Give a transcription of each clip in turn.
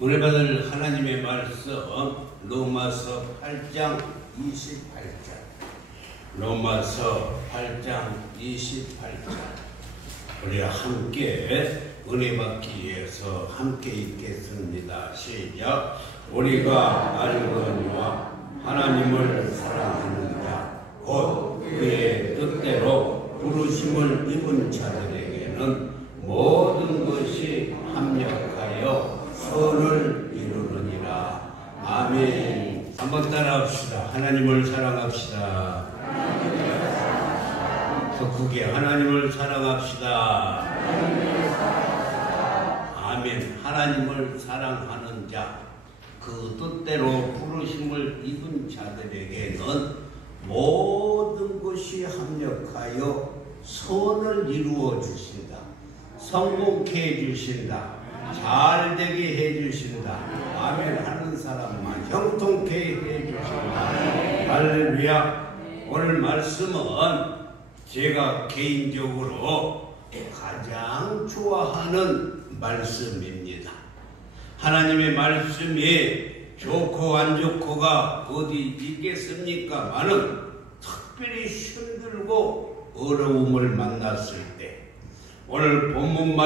오늘 받을 하나님의 말씀 로마서 8장 28절. 로마서 8장 28절. 우리가 함께 은혜 받기 위해서 함께 읽겠습니다. 시작. 우리가 알거니와 하나님을 사랑하는 자 곧 그의 뜻대로 부르심을 입은 자들에게는 모든 것이 합력하여 선을 이루느니라. 아멘. 한번 따라합시다. 하나님을 사랑합시다. 더 크게 하나님을 사랑합시다. 아멘. 하나님을 사랑하는 자, 그 뜻대로 부르심을 입은 자들에게는 모든 것이 합력하여 선을 이루어 주신다. 성공케 해주신다. 잘되게 해주신다. 아멘 하는 사람만 형통케 해주신다. 할렐루야. 오늘 말씀은 제가 개인적으로 가장 좋아하는 말씀입니다. 하나님의 말씀이 좋고 안 좋고가 어디 있겠습니까마는 특별히 힘들고 어려움을 만났을 때 오늘 본문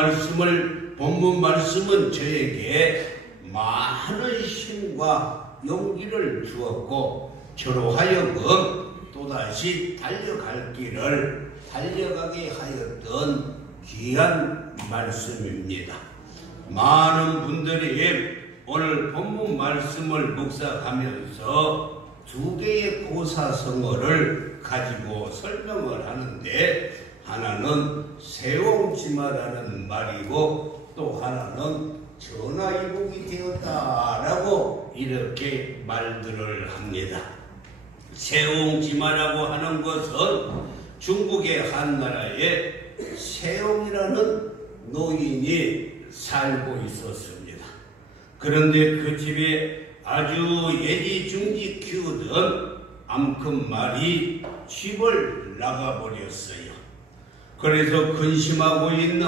말씀은 저에게 많은 힘과 용기를 주었고 저로 하여금 또다시 달려갈 길을 달려가게 하였던 귀한 말씀입니다. 많은 분들이 오늘 본문 말씀을 묵상하면서 두 개의 고사성어를 가지고 설명을 하는데 하나는 세옹지마라는 말이고 또 하나는 전화위복이 되었다라고 이렇게 말들을 합니다. 세옹지마라고 하는 것은 중국의 한나라에 세옹이라는 노인이 살고 있었습니다. 그런데 그 집에 아주 예지중지 키우던 암컷말이 집을 나가버렸어요. 그래서 근심하고 있는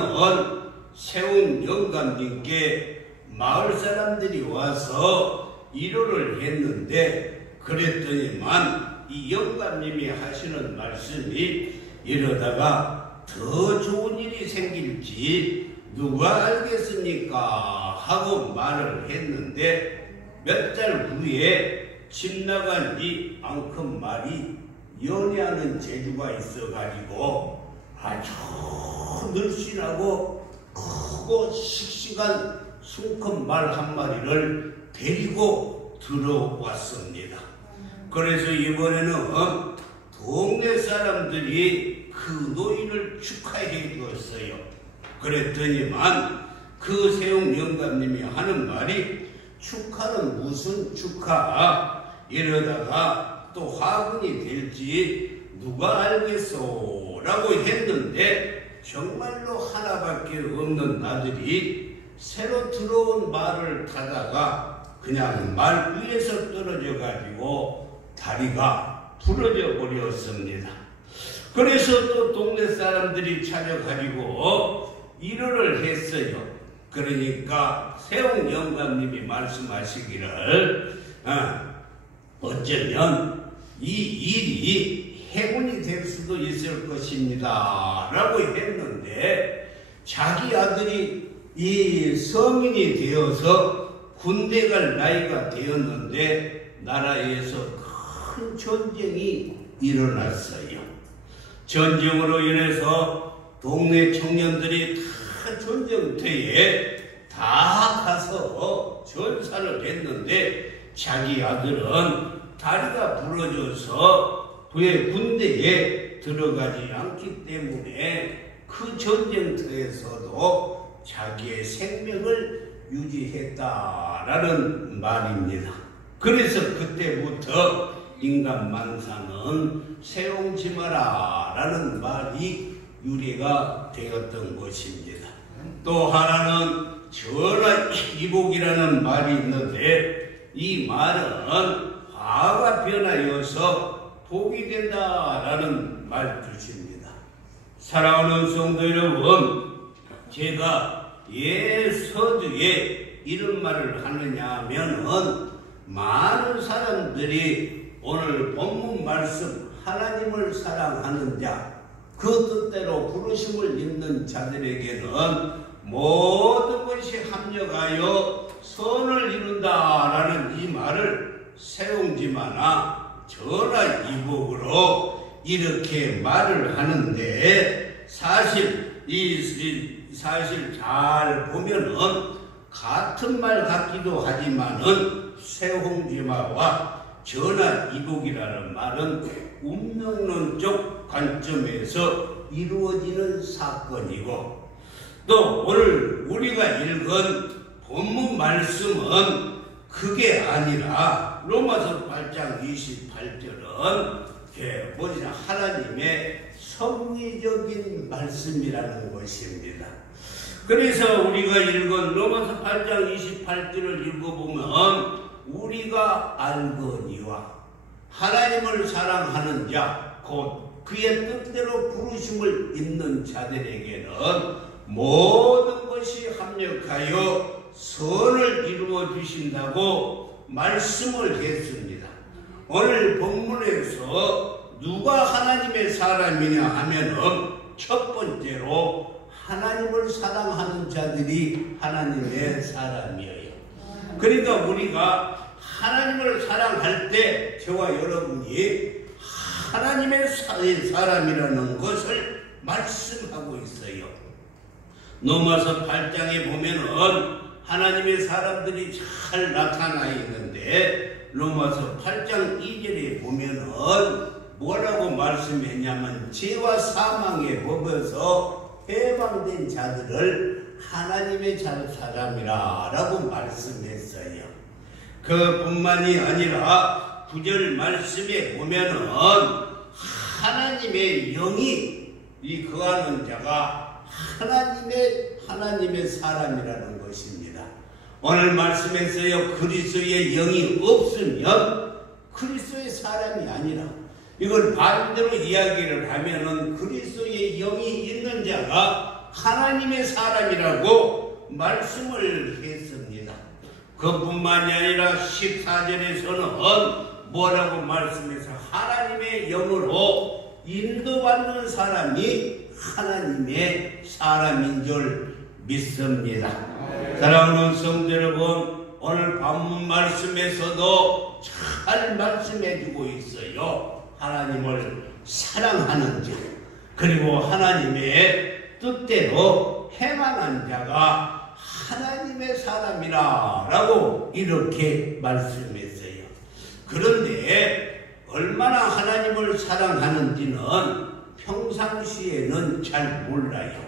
세옹 영감님께 마을 사람들이 와서 위로를 했는데 그랬더니만 이 영감님이 하시는 말씀이 이러다가 더 좋은 일이 생길지 누가 알겠습니까? 하고 말을 했는데 몇 달 후에 집 나간 이 암컷말이 연애하는 재주가 있어가지고 아주 늘씬하고 크고 씩씩한 수컷말 한 마리를 데리고 들어왔습니다. 그래서 이번에는 동네 사람들이 그 노인을 축하해 주었어요. 그랬더니만 그 세옹 영감님이 하는 말이 축하는 무슨 축하? 이러다가 또 화분이 될지 누가 알겠소? 라고 했는데 정말로 하나밖에 없는 아들이 새로 들어온 말을 타다가 그냥 말 위에서 떨어져 가지고 다리가 부러져 버렸습니다. 그래서 또 동네 사람들이 찾아가지고 위로를 했어요. 그러니까 세옹 영감님이 말씀하시기를 어쩌면 이 일이 행운이 될 수도 있을 것입니다 라고 했는데 자기 아들이 이 성인이 되어서 군대 갈 나이가 되었는데 나라에서 큰 전쟁이 일어났어요. 전쟁으로 인해서 동네 청년들이 다 전쟁터에 다 가서 전사를 했는데 자기 아들은 다리가 부러져서 군대에 들어가지 않기 때문에 그 전쟁터에서도 자기의 생명을 유지했다라는 말입니다. 그래서 그때부터 인간 만사는 세옹지마라라는 말이 유래가 되었던 것입니다. 또 하나는 전화위복이라는 말이 있는데 이 말은 화가 변하여서 복이 된다라는 말뜻입니다. 사랑하는 성도 여러분, 제가 서두에 이런 말을 하느냐 하면은 많은 사람들이 오늘 본문 말씀 하나님을 사랑하는 자, 그 뜻대로 부르심을 입는 자들에게는 모든 것이 합력하여 선을 이룬다라는 이 말을 세웅지마나 전화이복으로 이렇게 말을 하는데, 사실 잘 보면은 같은 말 같기도 하지만은 세홍지마와 전화이복이라는 말은 운명론적 관점에서 이루어지는 사건이고, 또 오늘 우리가 읽은 본문 말씀은 그게 아니라 로마서 8장 28절은 하나님의 섭리적인 말씀이라는 것입니다. 그래서 우리가 읽은 로마서 8장 28절을 읽어보면 우리가 알거니와 하나님을 사랑하는 자, 곧 그의 뜻대로 부르심을 입는 자들에게는 모든 것이 합력하여 선을 이루어 주신다고 말씀을 했습니다. 오늘 본문에서 누가 하나님의 사람이냐 하면은 첫 번째로 하나님을 사랑하는 자들이 하나님의 사람이에요. 그러니까 우리가 하나님을 사랑할 때 저와 여러분이 하나님의 사람이라는 것을 말씀하고 있어요. 로마서 8장에 보면은 하나님의 사람들이 잘 나타나 있는데, 로마서 8장 2절에 보면은 뭐라고 말씀했냐면 죄와 사망의 법에서 해방된 자들을 하나님의 사람이라 라고 말씀했어요. 그뿐만이 아니라 9절 말씀에 보면은 하나님의 영이 이 거하는 자가 하나님의 사람이라는 것입니다. 오늘 말씀에서요, 그리스도의 영이 없으면 그리스도의 사람이 아니라, 이걸 반대로 이야기를 하면은 그리스도의 영이 있는 자가 하나님의 사람이라고 말씀을 했습니다. 그뿐만이 아니라 14절에서는 뭐라고 말씀해서 하나님의 영으로 인도받는 사람이 하나님의 사람인 줄 믿습니다. 사랑하는 성도 여러분, 오늘 본문 말씀에서도 잘 말씀해주고 있어요. 하나님을 사랑하는 자, 그리고 하나님의 뜻대로 행하는 자가 하나님의 사람이라 라고 이렇게 말씀했어요. 그런데 얼마나 하나님을 사랑하는지는 평상시에는 잘 몰라요.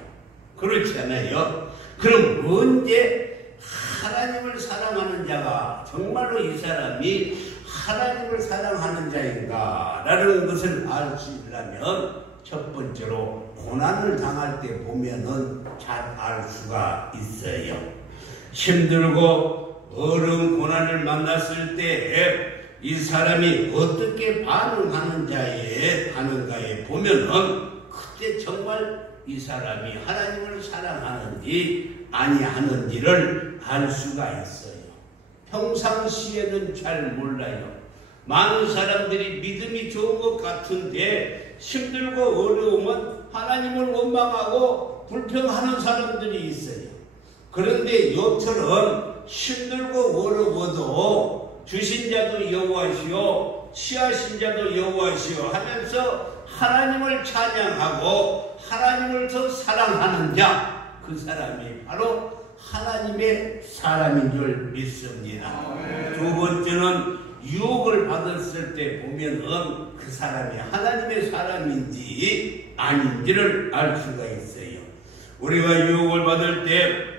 그렇지 않아요? 그럼 언제 하나님을 사랑하는 자가 정말로 이 사람이 하나님을 사랑하는 자인가 라는 것을 알 수 있려면 첫 번째로 고난을 당할 때 보면은 잘 알 수가 있어요. 힘들고 어려운 고난을 만났을 때 이 사람이 어떻게 반응하는가에 보면은 그때 정말 이 사람이 하나님을 사랑하는지 아니하는지를 알 수가 있어요. 평상시에는 잘 몰라요. 많은 사람들이 믿음이 좋은 것 같은데 힘들고 어려우면 하나님을 원망하고 불평하는 사람들이 있어요. 그런데 요처럼 힘들고 어려워도 주신 자도 여호와시오, 취하신 자도 여호와시오 하면서 하나님을 찬양하고 하나님을 더 사랑하는 자, 그 사람이 바로 하나님의 사람인 줄 믿습니다. 두 번째는 유혹을 받았을 때 보면은 그 사람이 하나님의 사람인지 아닌지를 알 수가 있어요. 우리가 유혹을 받을 때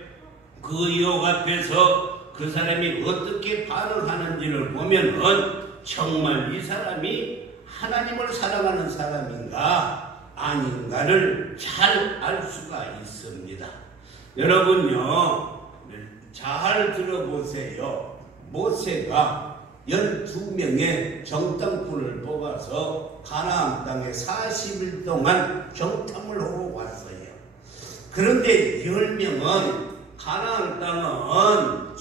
그 유혹 앞에서 그 사람이 어떻게 반응하는지를 보면은 정말 이 사람이 하나님을 사랑하는 사람인가 아닌가를 잘 알 수가 있습니다. 여러분요, 잘 들어보세요. 모세가 12명의 정탐꾼을 뽑아서 가나안 땅에 40일 동안 정탐을 하고 왔어요. 그런데 10명은 가나안 땅은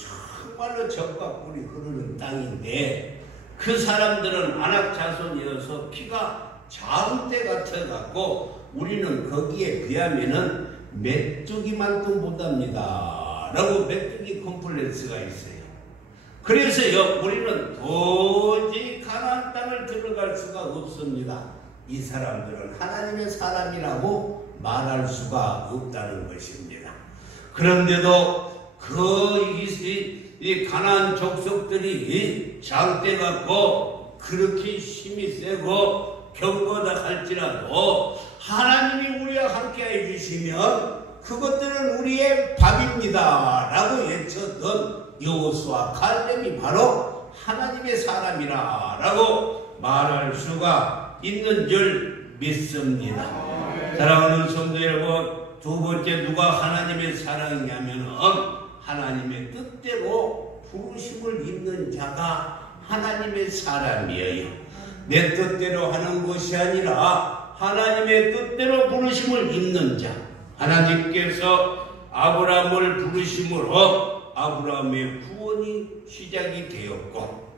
정말로 적과 꿀이 흐르는 땅인데 그 사람들은 안악 자손이어서 피가 자음대 같아갖고 우리는 거기에 비하면은 메뚜기만큼 못합니다 라고 메뚜기 컴플렉스가 있어요. 그래서요 우리는 도저히 가나안 땅을 들어갈 수가 없습니다. 이 사람들은 하나님의 사람이라고 말할 수가 없다는 것입니다. 그런데도 이 가나안 족속들이 장대같고 그렇게 힘이 세고 견고하다 할지라도 하나님이 우리와 함께 해주시면 그것들은 우리의 밥입니다 라고 외쳤던 여호수아 칼렙이 바로 하나님의 사람이라 라고 말할 수가 있는 줄 믿습니다. 사랑하는 성도 여러분, 두 번째 누가 하나님의 사랑이냐면 하나님의 뜻대로 부르심을 입는 자가 하나님의 사람이에요. 내 뜻대로 하는 것이 아니라 하나님의 뜻대로 부르심을 입는 자. 하나님께서 아브라함을 부르심으로 아브라함의 구원이 시작이 되었고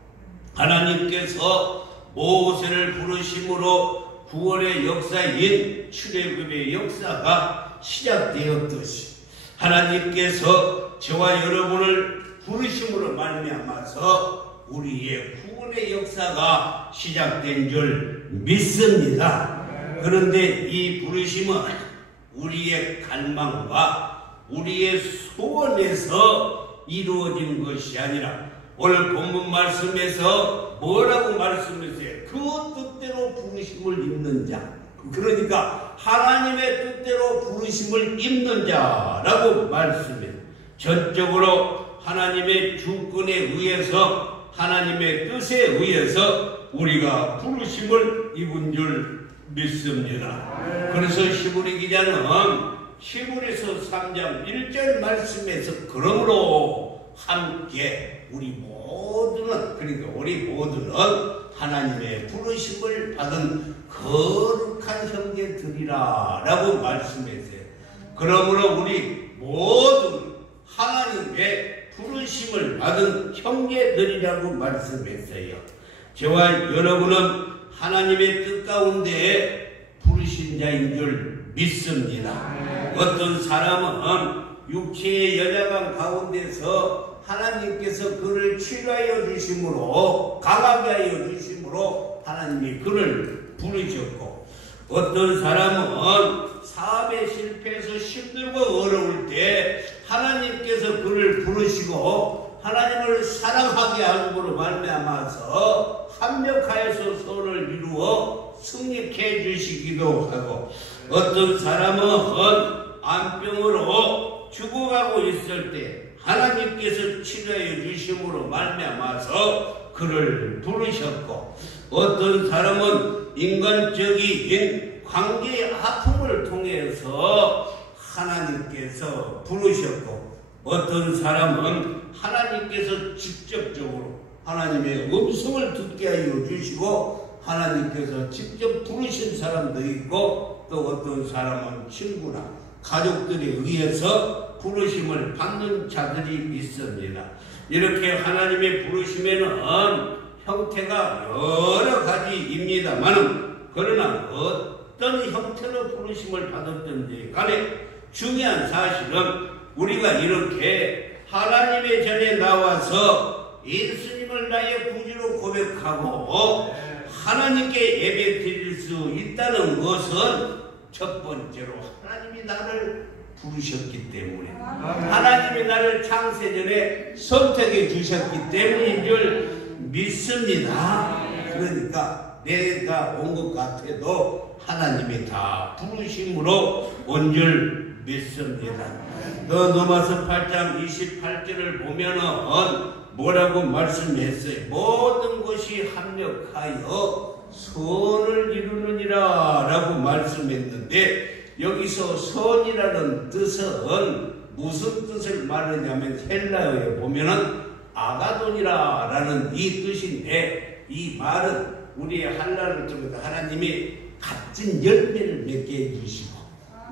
하나님께서 모세를 부르심으로 구원의 역사인 출애굽의 역사가 시작되었듯이 하나님께서 저와 여러분을 부르심으로 말미암아서 우리의 구원의 역사가 시작된 줄 믿습니다. 그런데 이 부르심은 우리의 갈망과 우리의 소원에서 이루어진 것이 아니라 오늘 본문 말씀에서 뭐라고 말씀했어요? 그 뜻대로 부르심을 입는 자. 그러니까 하나님의 뜻대로 부르심을 입는 자라고 말씀해요. 전적으로 하나님의 주권에 의해서 하나님의 뜻에 의해서 우리가 부르심을 입은 줄 믿습니다. 그래서 히브리 기자는 히브리서 3장 1절 말씀에서 그러므로 함께 우리 모두는 하나님의 부르심을 받은 거룩한 형제들이라 라고 말씀했어요. 그러므로 우리 모두 하나님의 부르심을 받은 형제들이라고 말씀했어요. 저와 여러분은 하나님의 뜻 가운데 부르신 자인 줄 믿습니다. 어떤 사람은 육체의 연약한 가운데서 하나님께서 그를 치료하여 주심으로 강하게 하여 주심으로 하나님이 그를 부르셨고 어떤 사람은 사업에 실패해서 힘들고 어려울 때 하나님께서 그를 부르시고 하나님을 사랑하게 함으로 말미암아서 합력하여서 선을 이루어 승리케 해주시기도 하고 어떤 사람은 암병으로 죽어가고 있을 때 하나님께서 치료해 주심으로 말미암아서 그를 부르셨고 어떤 사람은 인간적인 관계의 아픔을 통해서 하나님께서 부르셨고 어떤 사람은 하나님께서 직접적으로 하나님의 음성을 듣게 하여 주시고 하나님께서 직접 부르신 사람도 있고 또 어떤 사람은 친구나 가족들에 의해서 부르심을 받는 자들이 있습니다. 이렇게 하나님의 부르심에는 형태가 여러 가지입니다만 그러나 어떤 형태로 부르심을 받았든지 간에 중요한 사실은 우리가 이렇게 하나님의 전에 나와서 예수님을 나의 구주로 고백하고 하나님께 예배 드릴 수 있다는 것은 첫 번째로 하나님이 나를 부르셨기 때문에 하나님이 나를 창세전에 선택해 주셨기 때문인 줄 믿습니다. 그러니까 내가 온 것 같아도 하나님이 다 부르심으로 온 줄 믿습니다. 더 넘어서 8장 28절을 보면은 뭐라고 말씀했어요? 모든 것이 합력하여 선을 이루느니라 라고 말씀했는데 여기서 선이라는 뜻은 무슨 뜻을 말하냐면 헬라어에 보면은 아가돈이라 라는 이 뜻인데 이 말은 우리의 한나라를 통해서 하나님이 값진 열매를 맺게 해주시고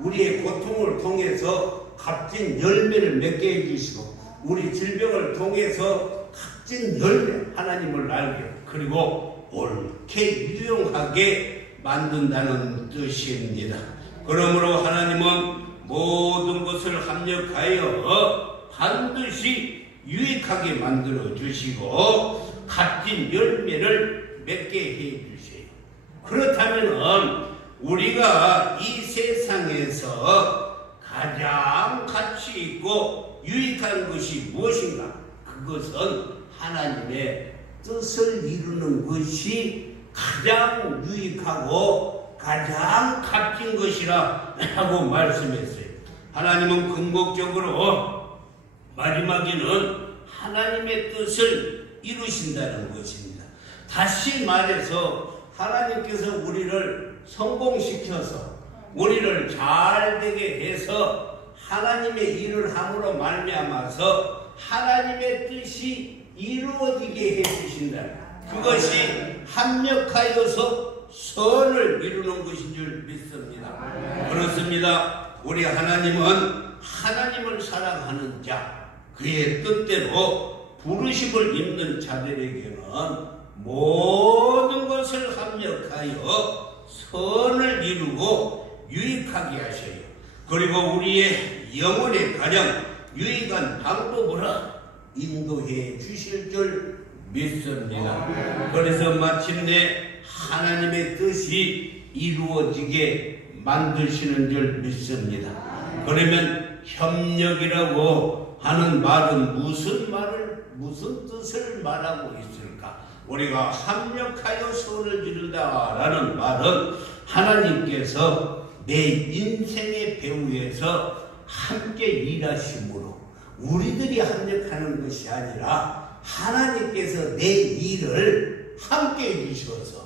우리의 고통을 통해서 값진 열매를 맺게 해주시고 우리 질병을 통해서 값진 열매 하나님을 알게 그리고 옳게 유용하게 만든다는 뜻입니다. 그러므로 하나님은 모든 것을 합력하여 반드시 유익하게 만들어 주시고 값진 열매를 맺게 해 주세요. 그렇다면 우리가 이 세상에서 가장 가치 있고 유익한 것이 무엇인가? 그것은 하나님의 뜻을 이루는 것이 가장 유익하고 가장 값진 것이라 하고 말씀했어요. 하나님은 궁극적으로 마지막에는 하나님의 뜻을 이루신다는 것입니다. 다시 말해서 하나님께서 우리를 성공시켜서 우리를 잘 되게 해서 하나님의 일을 함으로 말미암아서 하나님의 뜻이 이루어지게 해주신다. 그것이 합력하여서 선을 이루는 것인 줄 믿습니다. 그렇습니다. 우리 하나님은 하나님을 사랑하는 자, 그의 뜻대로 부르심을 입는 자들에게는 모든 것을 합력하여 선을 이루고 유익하게 하셔요. 그리고 우리의 영혼에 가장 유익한 방법으로 인도해 주실 줄 믿습니다. 그래서 마침내 하나님의 뜻이 이루어지게 만드시는 줄 믿습니다. 그러면 협력이라고 하는 말은 무슨 뜻을 말하고 있을까? 우리가 합력하여 선을 이룬다라는 말은 하나님께서 내 인생의 배후에서 함께 일하심으로 우리들이 합력하는 것이 아니라 하나님께서 내 일을 함께 해주셔서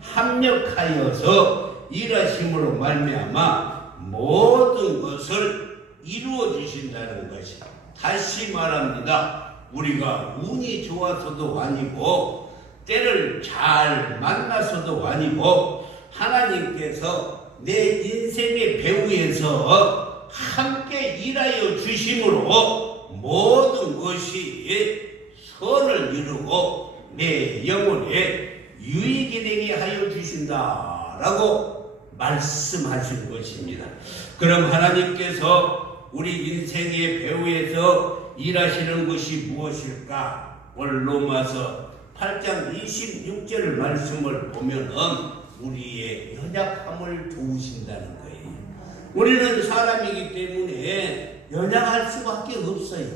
합력하여서 일하심으로 말미암아 모든 것을 이루어 주신다는 것이다. 다시 말합니다. 우리가 운이 좋아서도 아니고 때를 잘 만나서도 아니고 하나님께서 내 인생의 배후에서 함께 일하여 주심으로 모든 것이 선을 이루고 내 영혼에 유익이 되게 하여 주신다라고 말씀하신 것입니다. 그럼 하나님께서 우리 인생의 배후에서 일하시는 것이 무엇일까? 오늘 로마서 8장 26절 말씀을 보면은 우리의 연약함을 도우신다는 거예요. 우리는 사람이기 때문에 연약할 수밖에 없어요.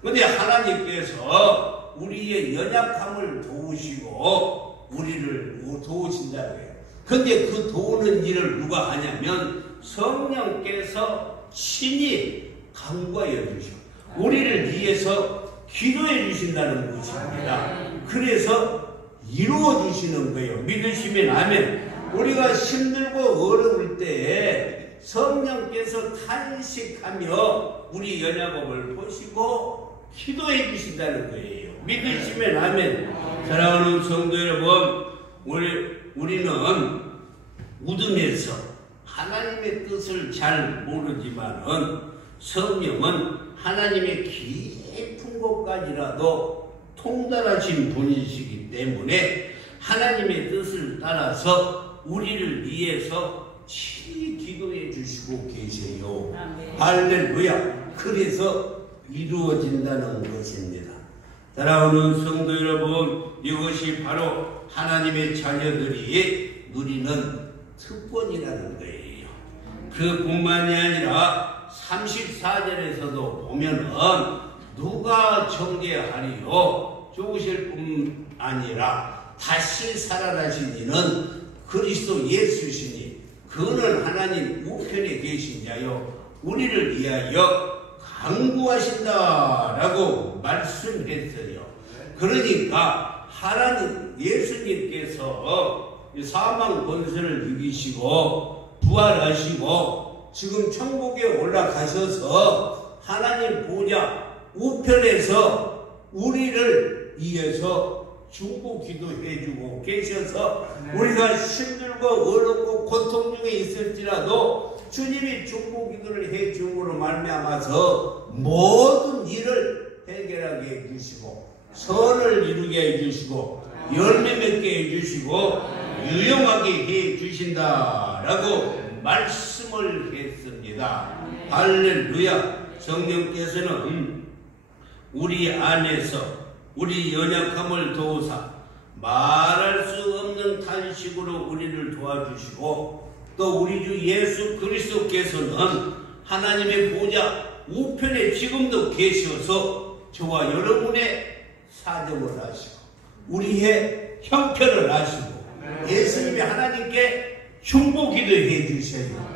그런데 하나님께서 우리의 연약함을 도우시고 우리를 도우신다고 해요. 근데 그 도우는 일을 누가 하냐면 성령께서 친히 간과해 주시고 우리를 위해서 기도해 주신다는 것입니다. 그래서 이루어 주시는 거예요. 믿으시면 아멘. 우리가 힘들고 어려울 때에 성령께서 탄식하며 우리 연약함을 보시고 기도해 주신다는 거예요. 믿으시면 아멘. 사랑하는 성도 여러분, 우리는 무덤에서 하나님의 뜻을 잘 모르지만은 성령은 하나님의 깊은 곳까지라도 통달하신 분이시기 때문에 하나님의 뜻을 따라서 우리를 위해서 친히 기도해 주시고 계세요. 할렐루야. 그래서 이루어진다는 것입니다. 사랑하는 성도 여러분, 이것이 바로 하나님의 자녀들이 누리는 특권이라는 거예요. 그뿐만이 아니라 34절에서도 보면은 누가 정죄하리요? 죽으실 뿐 아니라 다시 살아나신 이는 그리스도 예수시니 그는 하나님 우편에 계신 자요 우리를 위하여 간구하신다라고 말씀했어요. 그러니까 하나님 예수님께서 사망 권세를 이기시고 부활하시고 지금 천국에 올라가셔서 하나님 보좌 우편에서 우리를 위해서 중보 기도해주고 계셔서 우리가 힘들고 어렵고 고통 중에 있을지라도 주님이 중보 기도를 해줌으로 말미암아서 모든 일을 해결하게 해주시고 선을 이루게 해주시고 열매 맺게 해주시고 유용하게 해주신다라고 말씀을 했습니다. 할렐루야. 성령께서는 우리 안에서 우리 연약함을 도우사 말할 수 없는 탄식으로 우리를 도와주시고 또 우리 주 예수 그리스도께서는 하나님의 보좌 우편에 지금도 계셔서 저와 여러분의 사정을 하시고 우리의 형편을 하시고 예수님이 하나님께 중보 기도해 주셔요.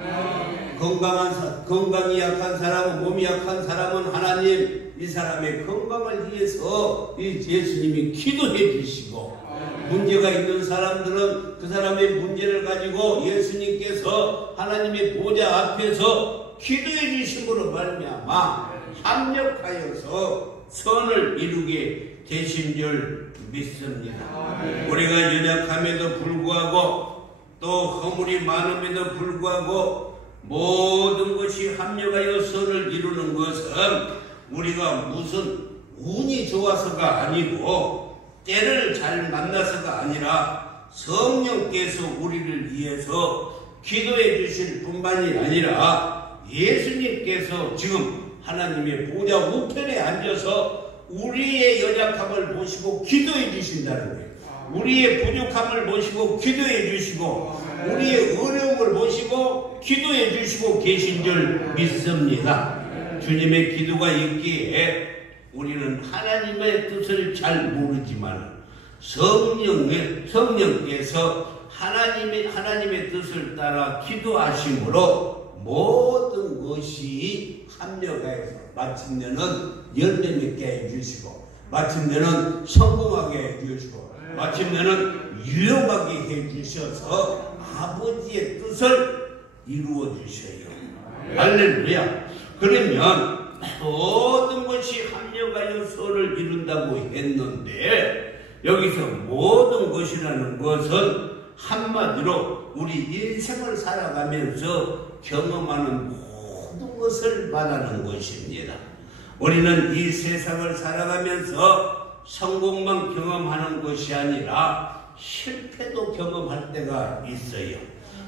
건강이 약한 사람은 몸이 약한 사람은 하나님 이 사람의 건강을 위해서 이 예수님이 기도해 주시고 문제가 있는 사람들은 그 사람의 문제를 가지고 예수님께서 하나님의 보좌 앞에서 기도해 주심으로 말미암아 합력하여서 선을 이루게 되신 줄 믿습니다. 우리가 연약함에도 불구하고 또 허물이 많음에도 불구하고 모든 것이 합력하여 선을 이루는 것은 우리가 무슨 운이 좋아서가 아니고 때를 잘 만나서가 아니라 성령께서 우리를 위해서 기도해 주실 뿐만이 아니라 예수님께서 지금 하나님의 보좌 우편에 앉아서 우리의 연약함을 보시고 기도해 주신다는 거예요. 우리의 부족함을 보시고 기도해 주시고 우리의 어려움을 보시고 기도해 주시고 계신 줄 믿습니다. 주님의 기도가 있기에 우리는 하나님의 뜻을 잘 모르지만 성령께서 하나님의 뜻을 따라 기도하심으로 모든 것이 합력하여서 마침내는 열매 맺게 해주시고 마침내는 성공하게 해주시고 마침내는 유용하게 해주셔서 아버지의 뜻을 이루어 주셔요. 할렐루야. 그러면 모든 것이 합력하여 선을 이룬다고 했는데 여기서 모든 것이라는 것은 한마디로 우리 인생을 살아가면서 경험하는 모든 것을 말하는 것입니다. 우리는 이 세상을 살아가면서 성공만 경험하는 것이 아니라 실패도 경험할 때가 있어요.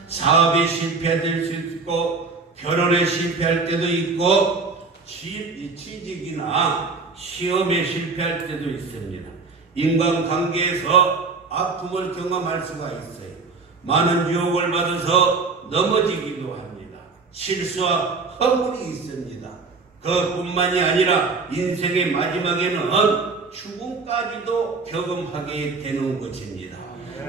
사업에 실패될 수 있고 결혼에 실패할 때도 있고 취직이나 시험에 실패할 때도 있습니다. 인간관계에서 아픔을 경험할 수가 있어요. 많은 유혹을 받아서 넘어지기도 합니다. 실수와 허물이 있습니다. 그뿐만이 아니라 인생의 마지막에는 죽음까지도 경험하게 되는 것입니다.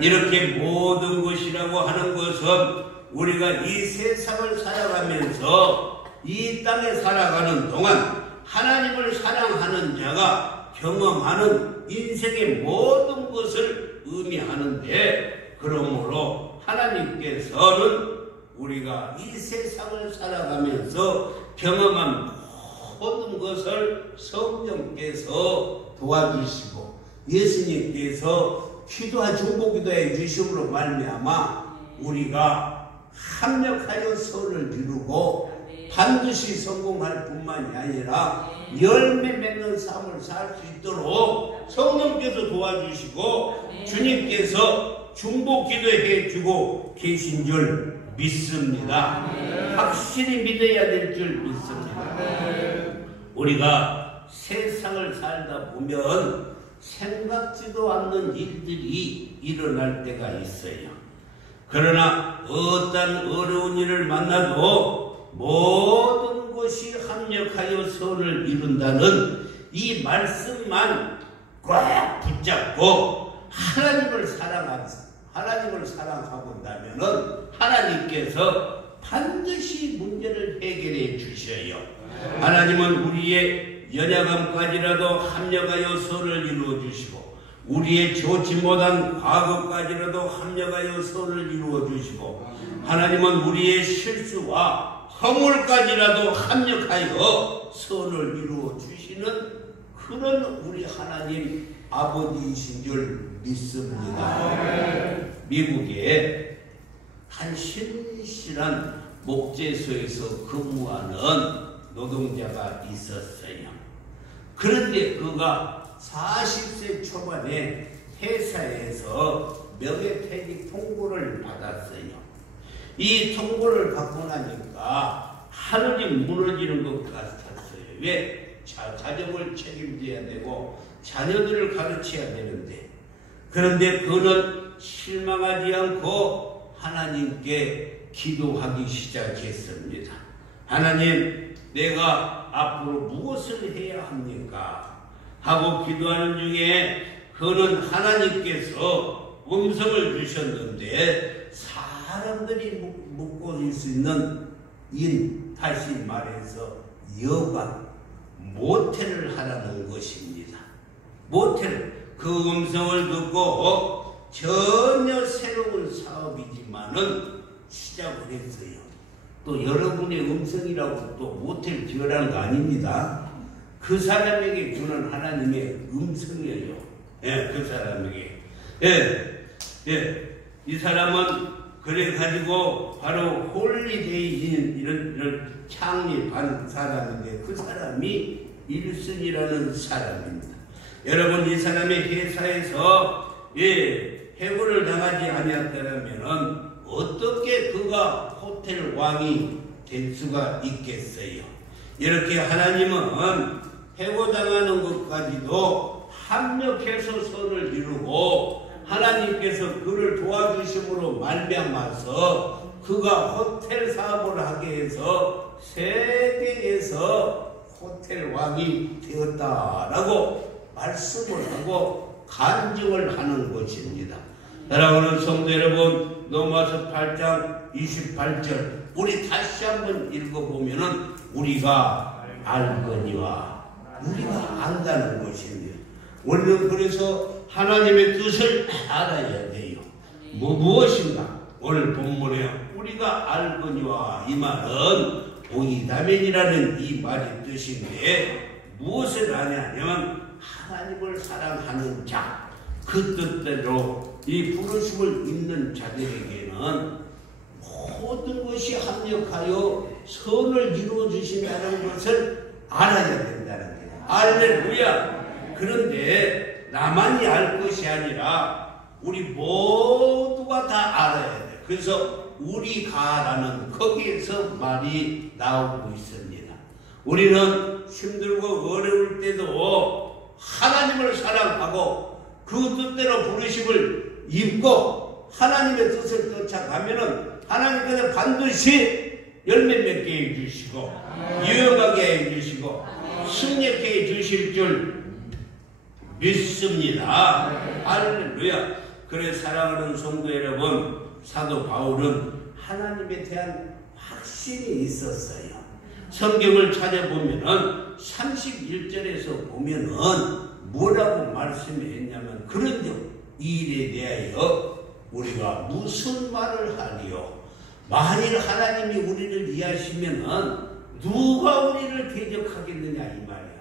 이렇게 모든 것이라고 하는 것은 우리가 이 세상을 살아가면서 이 땅에 살아가는 동안 하나님을 사랑하는 자가 경험하는 인생의 모든 것을 의미하는데 그러므로 하나님께서는 우리가 이 세상을 살아가면서 경험한 모든 것을 성령께서 도와주시고 예수님께서 기도와 중보기도해 주심으로 말미암아 우리가 합력하여 선을 이루고 반드시 성공할 뿐만이 아니라 열매 맺는 삶을 살 수 있도록 성령께서 도와주시고 주님께서 중보기도해 주고 계신 줄 믿습니다. 확실히 믿어야 될 줄 믿습니다. 우리가 세상을 살다 보면 생각지도 않는 일들이 일어날 때가 있어요. 그러나 어떤 어려운 일을 만나도 모든 것이 합력하여 선을 이룬다는 이 말씀만 꽉 붙잡고 하나님을 사랑하고 나면은 하나님께서 반드시 문제를 해결해 주셔요. 하나님은 우리의 연약함까지라도 합력하여 선을 이루어 주시고 우리의 좋지 못한 과거까지라도 합력하여 선을 이루어 주시고 하나님은 우리의 실수와 허물까지라도 합력하여 선을 이루어 주시는 그런 우리 하나님 아버지이신 줄 믿습니다. 미국에 한 신실한 목재소에서 근무하는 노동자가 있었어요. 그런데 그가 40세 초반에 회사에서 명예퇴직 통보를 받았어요. 이 통보를 받고 나니까 하늘이 무너지는 것 같았어요. 왜? 가정을 책임져야 되고 자녀들을 가르쳐야 되는데, 그런데 그는 실망하지 않고 하나님께 기도하기 시작했습니다. 하나님, 내가 앞으로 무엇을 해야 합니까? 하고 기도하는 중에 그는 하나님께서 음성을 주셨는데, 사람들이 묻고 있을 수 있는 다시 말해서 여관, 모텔을 하라는 것입니다. 모텔, 그 음성을 듣고 전혀 새로운 사업이지만은 시작을 했어요. 또 여러분의 음성이라고 또 모텔 지으라는 거 아닙니다. 그 사람에게 주는 하나님의 음성이에요. 예, 그 사람에게. 이 사람은 그래가지고 바로 홀리데이인 이런 창립한 사람인데, 그 사람이 일순이라는 사람입니다. 여러분, 이 사람의 회사에서 해고를 당하지 아니었다면 어떻게 그가 호텔 왕이 될 수가 있겠어요? 이렇게 하나님은 해고당하는 것까지도 합력해서 선을 이루고, 하나님께서 그를 도와주심으로 말미암아서 그가 호텔 사업을 하게 해서 세계에서 호텔 왕이 되었다라고 말씀을 하고 간증을 하는 것입니다. 사랑하는 성도 여러분, 로마서 8장 28절 우리 다시 한번 읽어보면은 우리가 알거니와, 우리가 안다는 것입니다. 우리는 그래서 하나님의 뜻을 알아야 돼요. 무엇인가? 오늘 본문에 우리가 알거니와, 이 말은 오이다면이라는 이 말의 뜻인데, 무엇을 아냐면 하나님을 사랑하는 자, 그 뜻대로 이 부르심을 입는 자들에게는 모든 것이 합력하여 선을 이루어 주신다는 것을 알아야 된다는 거예요. 할렐루야. 그런데 나만이 알 것이 아니라 우리 모두가 다 알아야 돼. 그래서 우리가라는 거기에서 말이 나오고 있습니다. 우리는 힘들고 어려울 때도 하나님을 사랑하고 그 뜻대로 부르심을 입고 하나님의 뜻을 쫓아가면은 하나님께서 반드시 열매 맺게 해주시고 유용하게 해주시고 승리케 해주실 줄 믿습니다. 할렐루야. 그래, 사랑하는 성도 여러분, 사도 바울은 하나님에 대한 확신이 있었어요. 성경을 찾아보면은 31절에서 보면은 뭐라고 말씀했냐면, 그런즉 이 일에 대하여 우리가 무슨 말을 하리요? 만일 하나님이 우리를 이해하시면은 누가 우리를 대적하겠느냐, 이 말이야.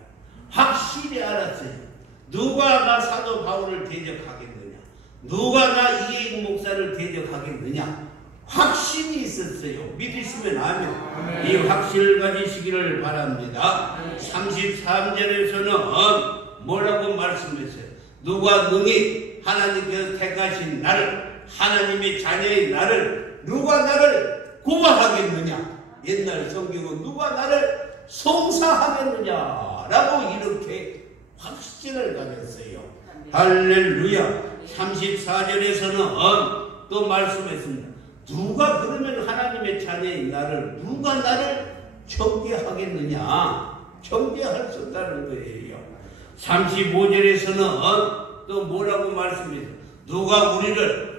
확실히 알았어요. 누가 나 사도 바울을 대적하겠느냐? 누가 나 이해익 목사를 대적하겠느냐? 확신이 있었어요. 믿으시면 아멘. 이 확신을 가지시기를 바랍니다. 33절에서는 뭐라고 말씀했어요? 누가 능히 하나님께서 택하신 나를, 하나님의 자녀의 나를, 누가 나를 고발하겠느냐? 옛날 성경은 누가 나를 송사하겠느냐라고 이렇게 확신을 가졌어요. 할렐루야. 34절에서는 또 말씀했습니다. 누가 그러면 하나님의 자녀인 나를, 누가 나를 정죄하겠느냐? 정죄할 수 없다는 거예요. 35절에서는 또 뭐라고 말씀해요? 누가 우리를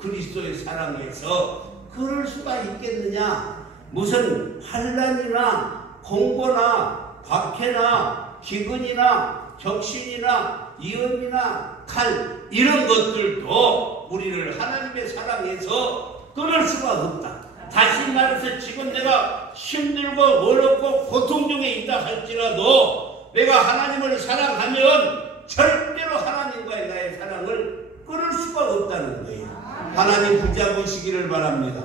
그리스도의 사랑해서 그럴 수가 있겠느냐? 무슨 환난이나 공고나 박해나 기근이나 적신이나 위험이나 칼, 이런 것들도 우리를 하나님의 사랑해서 끊을 수가 없다. 다시 말해서 지금 내가 힘들고 어렵고 고통 중에 있다 할지라도 내가 하나님을 사랑하면 절대로 하나님과의 나의 사랑을 끊을 수가 없다는 거예요. 하나님 붙잡으시기를 바랍니다.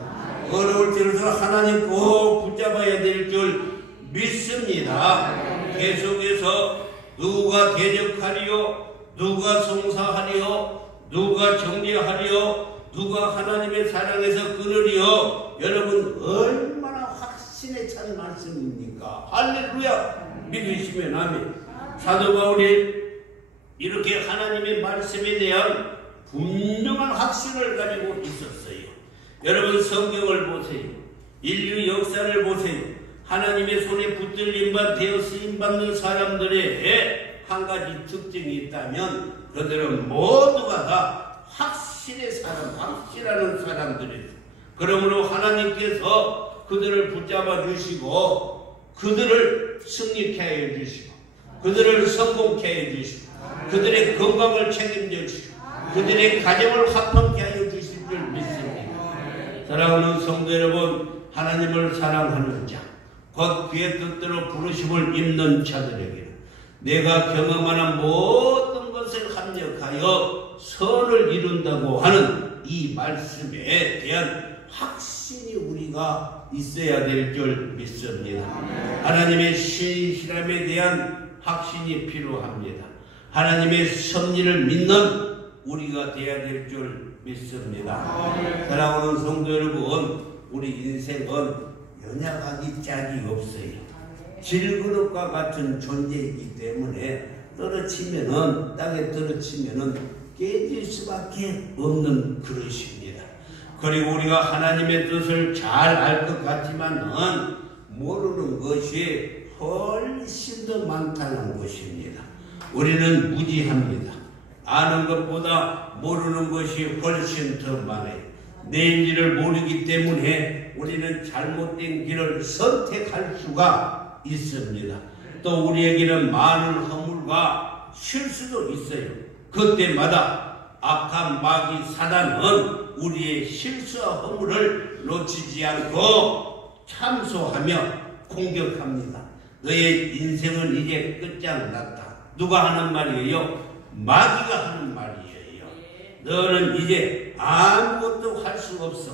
어려울 때로서 하나님 꼭 붙잡아야 될 줄 믿습니다. 계속해서 누가 대적하리요, 누가 송사하리요, 누가 정죄하리요, 누가 하나님의 사랑에서 끊으리요. 여러분 얼마나 확신에 찬 말씀입니까? 할렐루야. 믿으시면 아멘. 사도 바울이 이렇게 하나님의 말씀에 대한 분명한 확신을 가지고 있었어요. 여러분 성경을 보세요. 인류 역사를 보세요. 하나님의 손에 붙들림 바 되어 쓰임받는 사람들의 한 가지 특징이 있다면 그들은 모두가 다 확신의 사람, 확실하는 사람들이에요. 그러므로 하나님께서 그들을 붙잡아 주시고 그들을 승리케 해 주시고 그들을 성공케 해 주시고 그들의 건강을 책임져 주시고 그들의 가정을 화평케 하여 주실 줄 믿습니다. 사랑하는 성도 여러분, 하나님을 사랑하는 자, 곧 그의 뜻대로 부르심을 입는 자들에게는 내가 경험하는 모든 것을 합력하여 선을 이룬다고 하는 이 말씀에 대한 확신이 우리가 있어야 될 줄 믿습니다. 하나님의 신실함에 대한 확신이 필요합니다. 하나님의 섭리를 믿는 우리가 되어야 될 줄 믿습니다. 사랑하는 성도 여러분, 우리 인생은 연약하기 짝이 없어요. 질그릇과 같은 존재이기 때문에 떨어지면은, 땅에 떨어지면은 깨질 수밖에 없는 그릇입니다. 그리고 우리가 하나님의 뜻을 잘 알 것 같지만은 모르는 것이 훨씬 더 많다는 것입니다. 우리는 무지합니다. 아는 것보다 모르는 것이 훨씬 더 많아요. 내일 일을 모르기 때문에 우리는 잘못된 길을 선택할 수가 있습니다. 또 우리에게는 많은 허물과 실수도 있어요. 그때마다 악한 마귀 사단은 우리의 실수와 허물을 놓치지 않고 참소하며 공격합니다. 너의 인생은 이제 끝장났다. 누가 하는 말이에요? 마귀가 하는 말이에요. 너는 이제 아무것도 할 수 없어.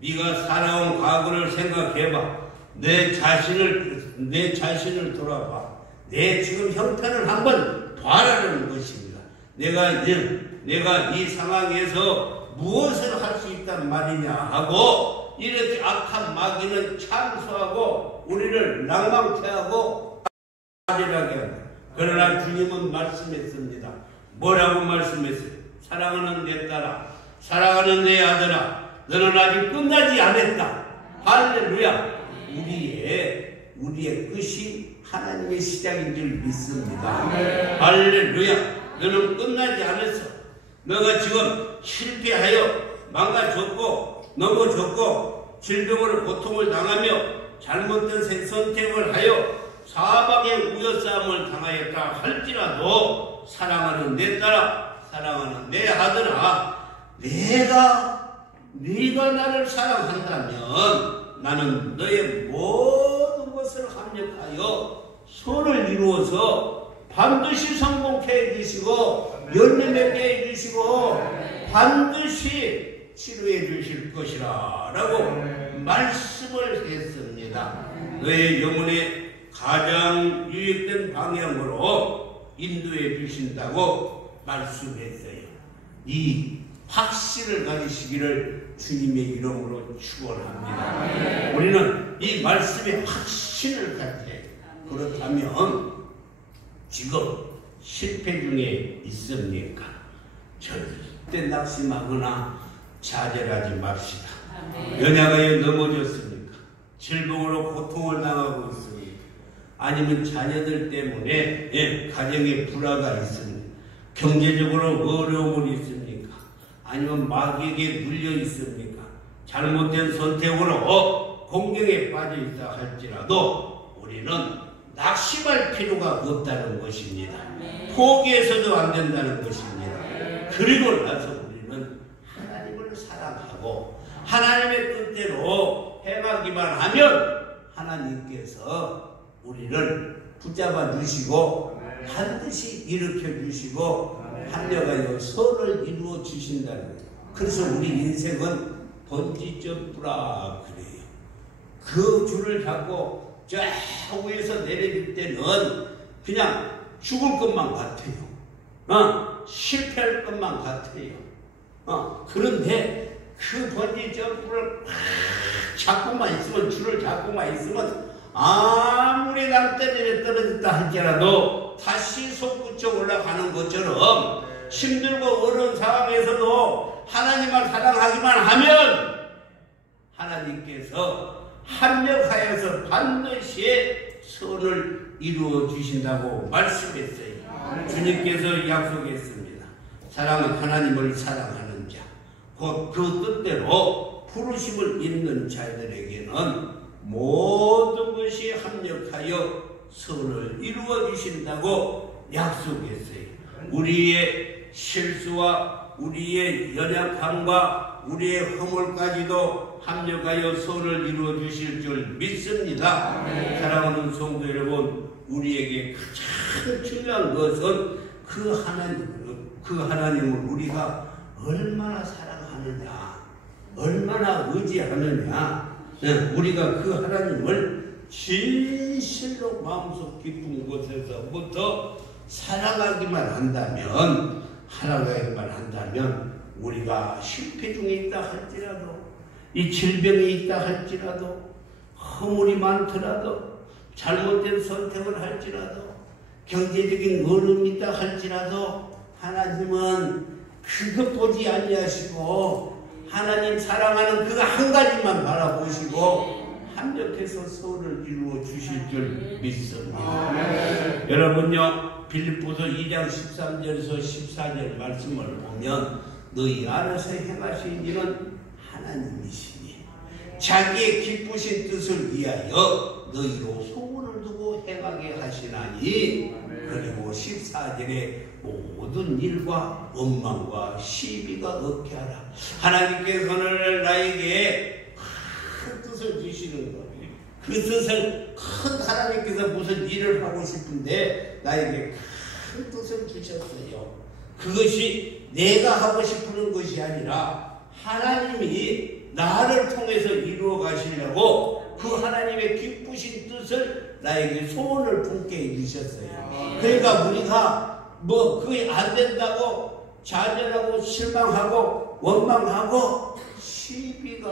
네가 살아온 과거를 생각해봐. 내 자신을 돌아봐. 내 지금 형편을 한번 봐라는 것입니다. 내가 이 상황에서 무엇을 할 수 있단 말이냐 하고 이렇게 악한 마귀는 참소하고 우리를 낭망케 하고 아찔하게 한다. 그러나 주님은 말씀했습니다. 뭐라고 말씀했어요? 사랑하는 내 딸아, 사랑하는 내 아들아, 너는 아직 끝나지 않았다. 할렐루야. 우리의 끝이 하나님의 시작인 줄 믿습니다. 할렐루야. 너는 끝나지 않았어. 너가 지금 실패하여 망가졌고 넘어졌고 질병으로 고통을 당하며 잘못된 선택을 하여 사방의 우여싸움을 당하였다 할지라도 사랑하는 내 딸아, 사랑하는 내 아들아, 네가 나를 사랑한다면 나는 너의 모든 것을 합력하여 선을 이루어서 반드시 성공케 해주시고 열매 맺게 해주시고 반드시 치료해 주실 것이라 라고 말씀을 했습니다. 너의 영혼의 가장 유익된 방향으로 인도해 주신다고 말씀했어요. 이 확신을 가지시기를 주님의 이름으로 축원합니다. 우리는 이 말씀에 확신을 가져야 해요. 그렇다면 지금 실패 중에 있습니까? 절대 낙심하거나 좌절하지 맙시다. 연약하여 넘어졌습니까? 질병으로 고통을 당하고 있습니까? 아니면 자녀들 때문에 가정에 불화가 있습니까? 경제적으로 어려움이 있습니까? 아니면 마귀에게 눌려 있습니까? 잘못된 선택으로 공경에 빠져 있다 할지라도 우리는 낙심할 필요가 없다는 것입니다. 포기해서도 안 된다는 것입니다. 그리고 나서 우리는 하나님을 사랑하고 하나님의 뜻대로 행하기만 하면 하나님께서 우리를 붙잡아 주시고 반드시 일으켜 주시고 합력하여 선을 이루어 주신다는 거예요. 그래서 우리 인생은 번지점프라 그래요. 그 줄을 잡고 저 위에서 내려질 때는 그냥 죽을 것만 같아요. 실패할 것만 같아요. 그런데 그 번지 점프를 잡고만 있으면, 줄을 잡고만 있으면 아무리 남대전에 떨어졌다 할지라도 다시 솟구쳐 올라가는 것처럼 힘들고 어려운 상황에서도 하나님을 사랑하기만 하면 하나님께서 합력하여서 반드시 선을 이루어 주신다고 말씀했어요. 주님께서 약속했습니다. 사랑은 하나님을 사랑하는 자, 곧 그 뜻대로 부르심을 입는 자들에게는 모든 것이 합력하여 선을 이루어 주신다고 약속했어요. 우리의 실수와 우리의 연약함과 우리의 허물까지도 합력하여 선을 이루어 주실 줄 믿습니다. 사랑하는 성도 여러분, 우리에게 가장 중요한 것은 그 하나님을 우리가 얼마나 사랑하느냐, 얼마나 의지하느냐, 우리가 그 하나님을 진실로 마음속 깊은 곳에서부터 사랑하기만 한다면, 우리가 실패 중에 있다 할지라도, 이 질병이 있다 할지라도, 허물이 많더라도, 잘못된 선택을 할지라도, 경제적인 어려움이 있다 할지라도 하나님은 그것 보지 아니하시고 하나님 사랑하는 그 한 가지만 바라보시고 합력해서 선을 이루어 주실 줄 믿습니다. 여러분요, 빌립보서 2장 13절에서 14절 말씀을 보면 너희 안에서 행하신 일은 하나님이시니 자기의 기쁘신 뜻을 위하여 너희로 소원을 두고 행하게 하시나니, 그리고 14절에 모든 일과 원망과 시비가 없게 하라. 하나님께서는 나에게 큰 뜻을 주시는 거예요. 그 뜻을, 큰 하나님께서 무슨 일을 하고 싶은데 나에게 큰 뜻을 주셨어요. 그것이 내가 하고 싶은 것이 아니라 하나님이 나를 통해서 이루어 가시려고 그 하나님의 기쁘신 뜻을 나에게 소원을 품게 해주셨어요. 그러니까 우리가 그게 안 된다고 좌절하고 실망하고 원망하고 시비를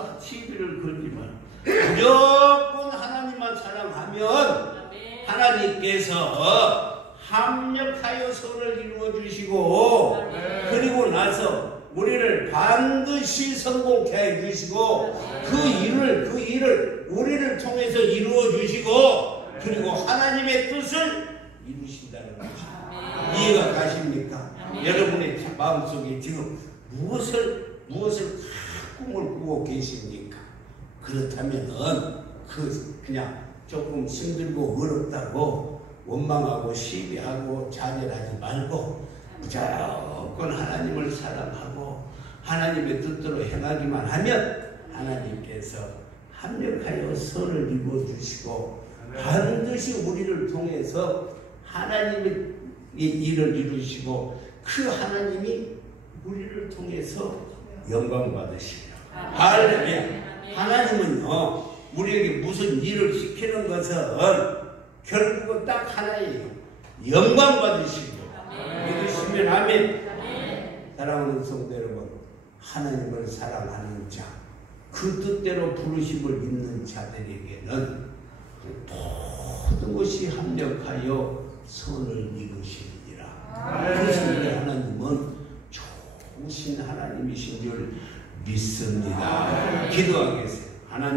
걸지만 무조건 하나님만 사랑하면 하나님께서 합력하여 선을 이루어 주시고, 그리고 나서 우리를 반드시 성공케 해 주시고 그 일을 우리를 통해서 이루어 주시고, 그리고 하나님의 뜻을 이루신다는 거죠. 이해가 가십니까? 여러분의 마음속에 지금 무엇을 꿈을 꾸고 계십니까? 그렇다면은 그냥 조금 힘들고 어렵다고 원망하고 시비하고 좌절하지 말고 무조건 하나님을 사랑하고 하나님의 뜻대로 행하기만 하면 하나님께서 합력하여 선을 이루어 주시고 반드시 우리를 통해서 하나님의 일을 이루시고 그 하나님이 우리를 통해서 영광 받으시려. 할렐루야. 하나님은요, 우리에게 무슨 일을 시키는 것은 결국은 딱 하나예요. 영광 받으시고. 믿으시면 아멘. 사랑하는 성도 여러분, 하나님을 사랑하는 자, 그 뜻대로 부르심을 입는 자들에게는 모든 것이 합력하여 선을 이루시리라. 그래서 우리 하나님은 좋으신 하나님이신 줄 믿습니다. 기도하겠습니다. 하나님.